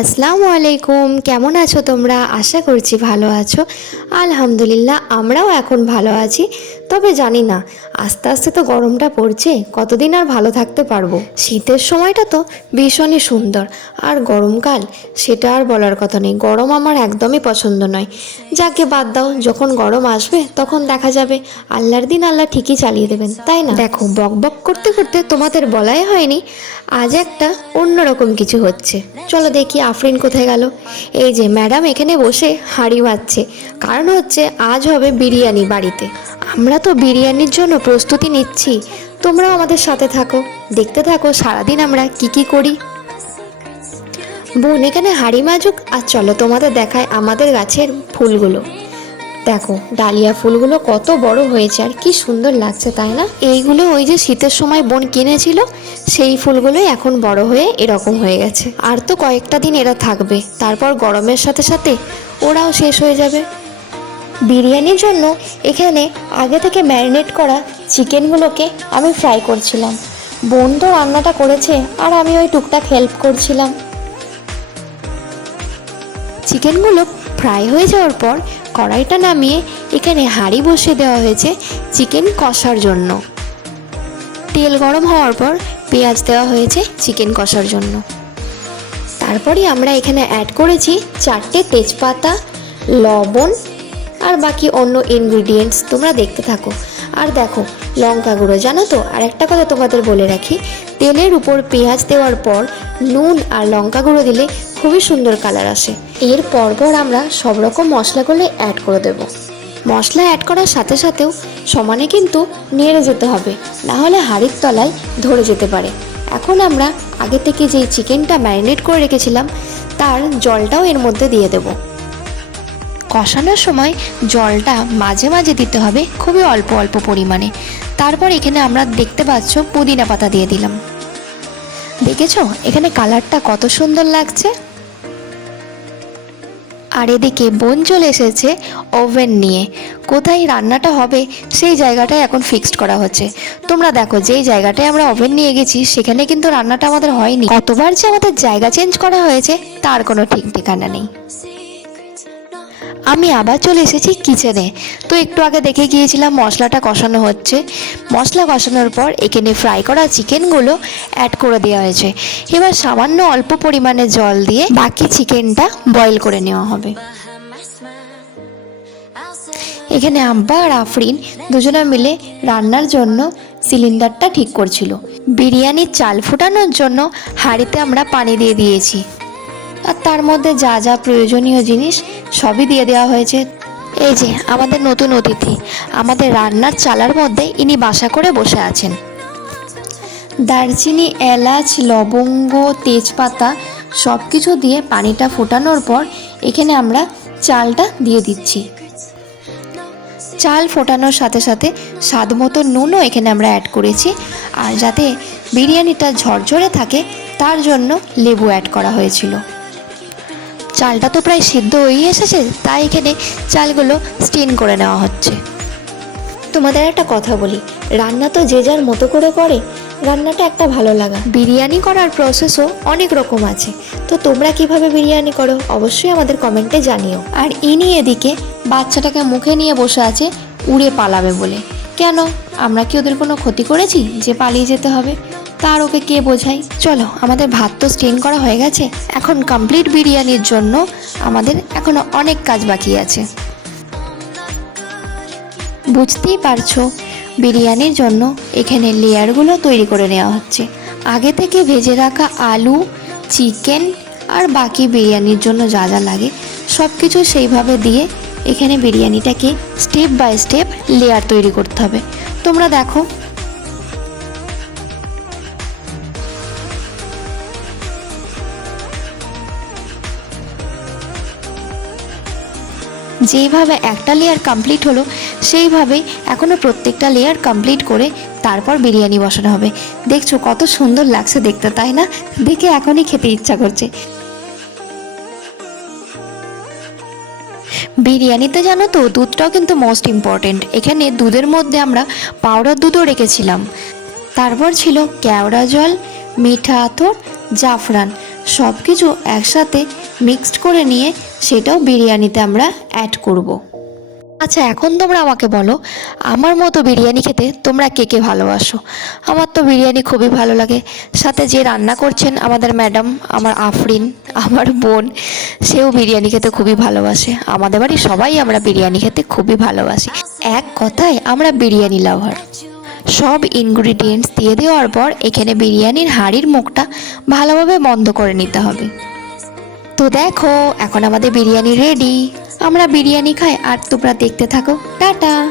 আসসালামু আলাইকুম, কেমন আছো তোমরা? আশা করছি ভালো আছো। আলহামদুলিল্লাহ আমরাও এখন ভালো আছি। তবে জানি না আস্তে আস্তে তো গরমটা পড়ছে, কতদিন আর ভালো থাকতে পারবো। শীতের সময়টা তো ভীষণই সুন্দর, আর গরমকাল সেটা আর বলার কথা নেই। গরম আমার একদমই পছন্দ নয়। যাকে বাদ দাও, যখন গরম আসবে তখন দেখা যাবে আল্লাহর দিন আল্লাহ ঠিকই চালিয়ে দেবেন, তাই না? দেখো, বক বক করতে করতে তোমাদের বলাই হয়নি, আজ একটা অন্যরকম কিছু হচ্ছে। চলো দেখি আফরিন কোথায় গেল। এই যে ম্যাডাম এখানে বসে হাঁড়ি মারছে, কারণ হচ্ছে আজ হবে বিরিয়ানি বাড়িতে। আমরা তো বিরিয়ানির জন্য প্রস্তুতি নিচ্ছি, তোমরাও আমাদের সাথে থাকো, দেখতে থাকো সারাদিন আমরা কি কি করি। বোন এখানে হাঁড়ি মাজুক, আর চলো তোমাদের দেখায় আমাদের গাছের ফুলগুলো। দেখো ডালিয়া ফুলগুলো কত বড় হয়েছে আর কি সুন্দর লাগছে, তাই না? এইগুলো ওই যে শীতের সময় বোন কিনেছিল, সেই ফুলগুলোই এখন বড় হয়ে এরকম হয়ে গেছে। আর তো কয়েকটা দিন এরা থাকবে, তারপর গরমের সাথে সাথে ওরাও শেষ হয়ে যাবে। বিরিয়ানির জন্য এখানে আগে থেকে ম্যারিনেট করা চিকেনগুলোকে আমি ফ্রাই করছিলাম। বোন তো রান্নাটা করেছে আর আমি ওই টুকটাক হেল্প করছিলাম। চিকেনগুলো ফ্রাই হয়ে যাওয়ার পর কড়াইটা নামিয়ে এখানে হাঁড়ি বসিয়ে দেওয়া হয়েছে চিকেন কষার জন্য। তেল গরম হওয়ার পর পেঁয়াজ দেওয়া হয়েছে চিকেন কষার জন্য। তারপরে আমরা এখানে অ্যাড করেছি 4টে তেজপাতা, লবণ আর বাকি অন্য ইনগ্রিডিয়েন্টস, তোমরা দেখতে থাকো। আর দেখো লঙ্কা গুঁড়ো, জানো তো আর একটা কথা তোমাদের বলে রাখি, তেলের উপর পেঁয়াজ দেওয়ার পর নুন আর লঙ্কা গুঁড়ো দিলে খুবই সুন্দর কালার আসে। এর পরপর আমরা সব রকম মশলাগুলো অ্যাড করে দেব। মশলা অ্যাড করার সাথে সাথেও সমানে কিন্তু নেড়ে যেতে হবে, না হলে হাঁড়ির তলায় ধরে যেতে পারে। এখন আমরা আগে থেকে যেই চিকেনটা ম্যারিনেট করে রেখেছিলাম তার জলটাও এর মধ্যে দিয়ে দেব। কষানোর সময় জলটা মাঝে মাঝে দিতে হবে, খুবই অল্প অল্প পরিমাণে। তারপর এখানে আমরা দেখতে পাচ্ছ পুদিনা পাতা দিয়ে দিলাম। দেখেছো এখানে কালারটা কত সুন্দর লাগছে। আর এদিকে বোন চলে এসেছে ওভেন নিয়ে। কোথায় রান্নাটা হবে সেই জায়গাটাই এখন ফিক্সড করা হচ্ছে। তোমরা দেখো, যেই জায়গাটায় আমরা ওভেন নিয়ে গেছি সেখানে কিন্তু রান্নাটা আমাদের হয়নি। কতবার যে আমাদের জায়গা চেঞ্জ করা হয়েছে তার কোনো ঠিক ঠিকানা নেই। আমি আবার চলে এসেছি কিচেনে। তো একটু আগে দেখে গিয়েছিলাম মশলাটা কষানো হচ্ছে। মশলা কষানোর পর এখানে ফ্রাই করা চিকেনগুলো অ্যাড করে দেওয়া হয়েছে। এবার সামান্য অল্প পরিমাণে জল দিয়ে বাকি চিকেনটা বয়েল করে নেওয়া হবে। এখানে আব্বা আর আফরিন দুজনে মিলে রান্নার জন্য সিলিন্ডারটা ঠিক করছিল। বিরিয়ানির চাল ফোটানোর জন্য হাঁড়িতে আমরা পানি দিয়ে দিয়েছি, আর তার মধ্যে যা যা প্রয়োজনীয় জিনিস সবই দিয়ে দেওয়া হয়েছে। এই যে আমাদের নতুন অতিথি, আমাদের রান্নার চালার মধ্যে ইনি বাসা করে বসে আছেন। দারচিনি, এলাচ, লবঙ্গ, তেজপাতা সব কিছু দিয়ে পানিটা ফোটানোর পর এখানে আমরা চালটা দিয়ে দিচ্ছি। চাল ফোটানোর সাথে সাথে স্বাদ মতো নুনও এখানে আমরা অ্যাড করেছি। আর যাতে বিরিয়ানিটা ঝরঝরে থাকে তার জন্য লেবু অ্যাড করা হয়েছিল। চালটা তো প্রায় সিদ্ধ হয়ে এসেছে, তাই এখানে চালগুলো স্টিম করে নেওয়া হচ্ছে। তোমাদের একটা কথা বলি, রান্না তো যে যার মতো করে করে, রান্নাটা একটা ভালো লাগা। বিরিয়ানি করার প্রসেসও অনেক রকম আছে, তো তোমরা কিভাবে বিরিয়ানি করো অবশ্যই আমাদের কমেন্টে জানিও। আর ইনি এদিকে বাচ্চাটাকে মুখে নিয়ে বসে আছে উড়ে পালাবে বলে। কেন, আমরা কি ওদের কোনো ক্ষতি করেছি যে পালিয়ে যেতে হবে? তার ওকে কে বোঝাই। চলো, আমাদের ভাত তো স্টেন করা হয়ে গেছে, এখন কমপ্লিট বিরিয়ানির জন্য আমাদের এখনো অনেক কাজ বাকি আছে। বুঝতেই পারছো বিরিয়ানির জন্য এখানে লেয়ারগুলো তৈরি করে নেওয়া হচ্ছে। আগে থেকে ভেজে রাখা আলু, চিকেন আর বাকি বিরিয়ানির জন্য যা যা লাগে সব কিছু সেইভাবে দিয়ে এখানে বিরিয়ানিটাকে স্টেপ বাই স্টেপ লেয়ার তৈরি করতে হবে। তোমরা দেখো, যেইভাবে একটা লেয়ার কমপ্লিট হলো সেইভাবেই এখনও প্রত্যেকটা লেয়ার কমপ্লিট করে তারপর বিরিয়ানি বসানো হবে। দেখছো কত সুন্দর লাগছে দেখতে, তাই না? দেখে এখনই খেতে ইচ্ছা করছে। বিরিয়ানিতে জানো তো দুধটাও কিন্তু মোস্ট ইম্পর্টেন্ট। এখানে দুধের মধ্যে আমরা পাউডার দুধও রেখেছিলাম। তারপর ছিল কেওড়া জল, মিঠা আতর, জাফরান সব কিছু একসাথে মিক্সড করে নিয়ে সেটাও বিরিয়ানিতে আমরা অ্যাড করব। আচ্ছা, এখন তোমরা আমাকে বলো, আমার মতো বিরিয়ানি খেতে তোমরা কে কে ভালোবাসো? আমার তো বিরিয়ানি খুবই ভালো লাগে। সাথে যে রান্না করছেন আমাদের ম্যাডাম, আমার আফরিন, আমার বোন, সেও বিরিয়ানি খেতে খুবই ভালোবাসে। আমাদের বাড়ি সবাই আমরা বিরিয়ানি খেতে খুবই ভালোবাসি। এক কথায় আমরা বিরিয়ানি লাভার। সব ইনগ্রিডিয়েন্টস দিয়ে দেওয়ার পর এখানে বিরিয়ানির হাঁড়ির মুখটা ভালোভাবে বন্ধ করে নিতে হবে। তো দেখো, এখন আমাদের বিরিয়ানি রেডি। আমরা বিরিয়ানি খাই আর তোমরা দেখতে থাকো। টাটা।